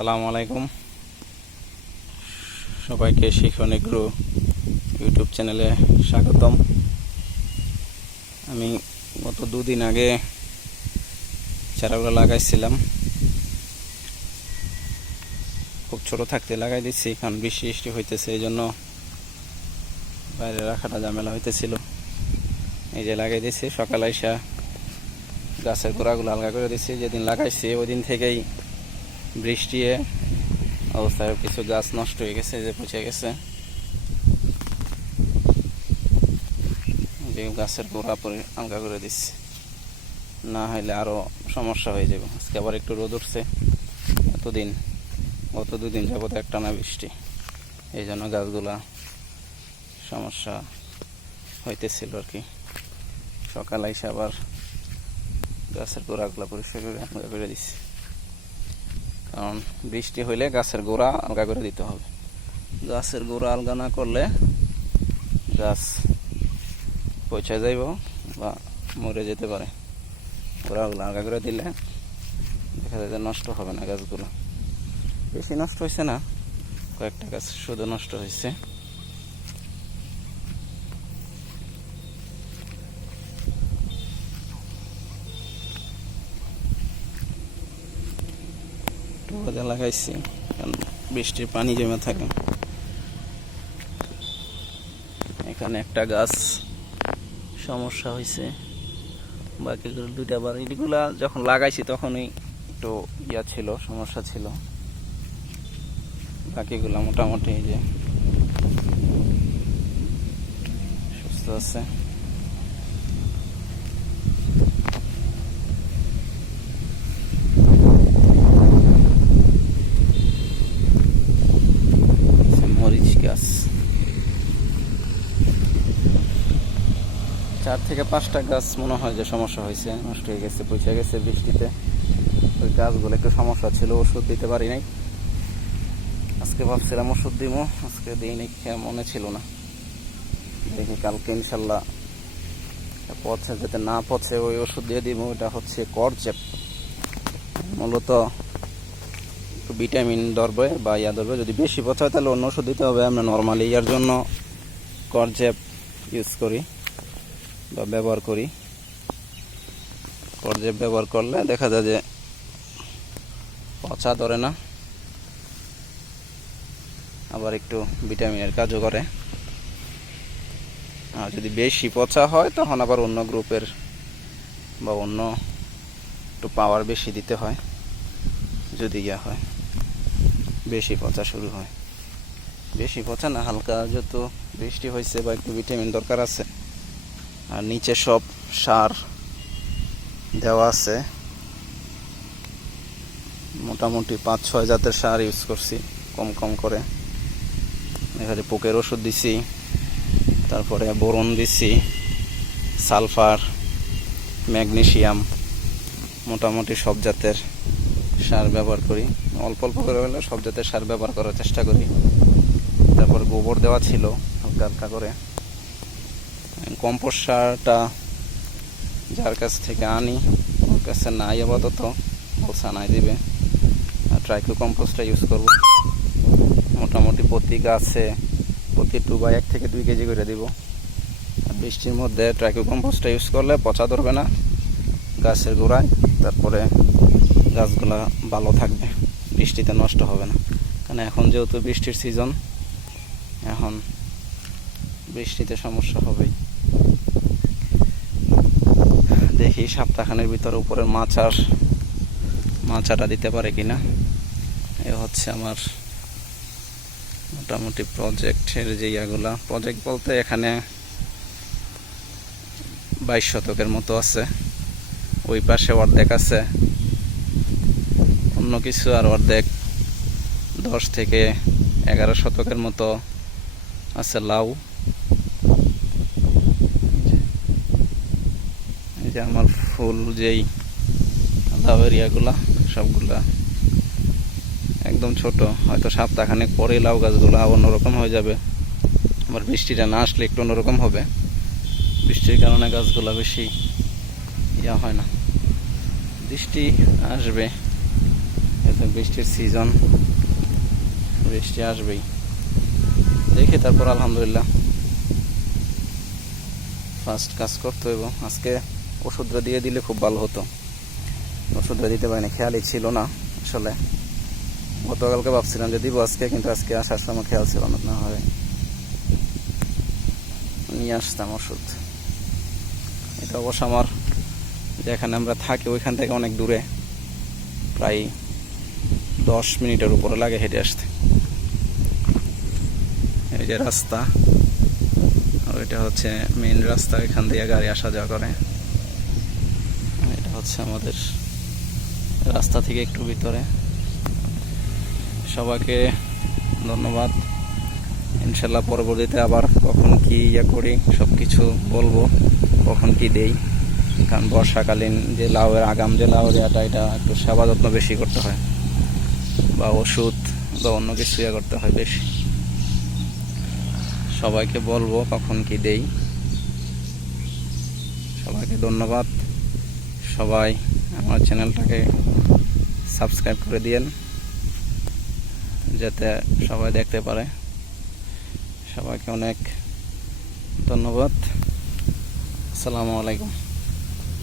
আসসালামু আলাইকুম সবাইকে শিখন এগ্রো ইউটিউব চ্যানেলে স্বাগতম। আমি গত দুদিন আগে চারাগুলো লাগাইছিলাম, খুব ছোট থাকতে লাগাই দিচ্ছি, কারণ বৃষ্টি হইতেছে, এই জন্য বাইরে রাখাটা ঝামেলা হইতেছিল। এই যে লাগাই দিচ্ছি, সকালে এসে গাছের গোড়াগুলো আলগা করে দিচ্ছি। যেদিন লাগাইছি ওই দিন থেকেই বৃষ্টি অবস্থায় কিছু গাছ নষ্ট হয়ে গেছে, যে পচে গেছে। যে গাছের গোড়া পরে আলগা করে দিচ্ছি, না হলে আরো সমস্যা হয়ে যাবে। আজকে আবার একটু রোদ উঠছে, গত দুদিন যাবত একটানা বৃষ্টি, এই জন্য গাছগুলা সমস্যা হইতেছিল আর কি। সকালে এসে আবার গাছের গোড়াগুলা পরিষ্কার করে আলগা করে দিচ্ছি, কারণ বৃষ্টি হইলে গাছের গোড়া আলগা করে দিতে হবে। গাছের গোড়া আলগা না করলে গাছ পচে যাইব বা মরে যেতে পারে। গোড়াগুলো আলগা করে দিলে দেখা যায় যে নষ্ট হবে না গাছগুলো। বেশি নষ্ট হয়েছে না, কয়েকটা গাছ শুধু নষ্ট হয়েছে। টুবাতে লাগাইছি, কারণ বৃষ্টির পানি জমে থাকে। এখানে একটা গাছ সমস্যা হয়েছে, বাকিগুলো দুইটা বার। এগুলা যখন লাগাইছি তখনই একটু ছিল, সমস্যা ছিল। বাকিগুলা মোটামুটি এই যে সুস্থ আছে। মরিচ গাছ 4 থেকে 5টা গাছ মনে হয় যে সমস্যা হয়েছে, নষ্ট হয়ে গেছে, পচে গেছে বৃষ্টিতে। ওই গাছগুলো একটু সমস্যা ছিল, ওষুধ দিতে পারি নাই। আজকে ভাবছিলাম ওষুধ দিব, আজকে দিই নাই, মনে ছিল না। দেখি কালকে ইনশাল্লাহ পচে, যাতে না পচে ওই ওষুধ দিয়ে দিব। ওইটা হচ্ছে করজেপ, মূলত একটু ভিটামিন ধরবে বা ধরবে। যদি বেশি পচা হয় তাহলে অন্য ওষুধ দিতে হবে। আমরা নর্মালি ইয়ার জন্য করজেপ ইউজ করি বা ব্যবহার করি। করজেপ ব্যবহার করলে দেখা যায় যে পচা ধরে না, আবার একটু ভিটামিনের কাজও করে। আর যদি বেশি পচা হয় তখন আবার অন্য গ্রুপের বা অন্য একটু পাওয়ার বেশি দিতে হয়, যদি হয় বেশি পচা শুরু হয়। বেশি পচা না, হালকা যত বৃষ্টি হয়েছে বা একটু ভিটামিন দরকার আছে। আর নিচে সব সার দেওয়া আছে, মোটামুটি 5-6 জাতের সার ইউজ করছি, কম কম করে। এখানে পোকের ওষুধ দিছি, তারপরে বোরন দিছি, সালফার, ম্যাগনেসিয়াম, মোটামুটি সব জাতের সার ব্যবহার করি। অল্প অল্প করে হলে সব জাতের সার ব্যবহার করার চেষ্টা করি। তারপর গোবর দেওয়া ছিল হালকা হালকা করে। কম্পোস্ট সারটা যার কাছ থেকে আনি, ওর কাছে নাই আপাতত, বলসা নাই দিবে। আর ট্রাইকো কম্পোস্টটা ইউজ করব। মোটামুটি প্রতি গাছে প্রতি 1 থেকে 2 কেজি করে দিব। আর বৃষ্টির মধ্যে ট্রাইকো কম্পোস্টটা ইউজ করলে পচা ধরবে না গাছের গোড়ায়, তারপরে গাছগুলা ভালো থাকবে, বৃষ্টিতে নষ্ট হবে না। কারণ এখন যেহেতু বৃষ্টির সিজন, এখন বৃষ্টিতে সমস্যা হবেই। দেখি সপ্তাহখানের ভিতরে উপরের মাচাটা দিতে পারে কিনা। এ হচ্ছে আমার মোটামুটি প্রজেক্টের যে ইয়াগুলা। প্রজেক্ট বলতে এখানে 22 শতকের মতো আছে, ওই পাশে অর্ধেক আছে অন্য কিছু, আর অর্ধেক 10 থেকে 11 শতকের মতো আছে লাউ। এই যে আমার ফুল যেই লাউ এরিয়াগুলা সবগুলা একদম ছোট, হয়তো সপ্তাহখানেক পরে লাউ গাছগুলো অন্যরকম হয়ে যাবে। আবার বৃষ্টিটা না আসলে একটু অন্যরকম হবে। বৃষ্টির কারণে গাছগুলো বেশি হয় না। বৃষ্টি আসবে, বৃষ্টির সিজন, বৃষ্টি আসবেই, দেখি তারপর আলহামদুলিল্লাহ ফার্স্ট কাজ করতে হইব। আজকে ওষুধটা দিয়ে দিলে খুব ভালো হতো, ওষুধটা দিতে পারি না, খেয়ালই ছিল না আসলে। গতকালকে ভাবছিলাম যে দিব আজকে, কিন্তু আজকে আসার সময় খেয়াল ছিল না, না হয় নিয়ে আসতাম ওষুধ। এটা অবশ্য আমার যেখানে আমরা থাকি ওইখান থেকে অনেক দূরে, প্রায় 10 মিনিটের উপরে লাগে হেঁটে আসতে। এই যে রাস্তা, ওইটা হচ্ছে মেইন রাস্তা, এখান দিয়ে গাড়ি আসা যাওয়া করে। এটা হচ্ছে আমাদের রাস্তা থেকে একটু ভিতরে। সবাইকে ধন্যবাদ। ইনশাল্লাহ পরবর্তীতে আবার কখন কি করি সব কিছু বলবো, কখন কি দেই। কারণ বর্ষাকালীন যে লাউয়ের আগাম যে লাউয়ের এটা একটু সেবা যত্ন বেশি করতে হয়, বা ওষুধ বা অন্য কিছু করতে হয় বেশি। সবাইকে বলবো কখন কি দেই। সবাইকে ধন্যবাদ। সবাই আমার চ্যানেলটাকে সাবস্ক্রাইব করে দিয়েন, যাতে সবাই দেখতে পারে। সবাইকে অনেক ধন্যবাদ। আসসালামু আলাইকুম।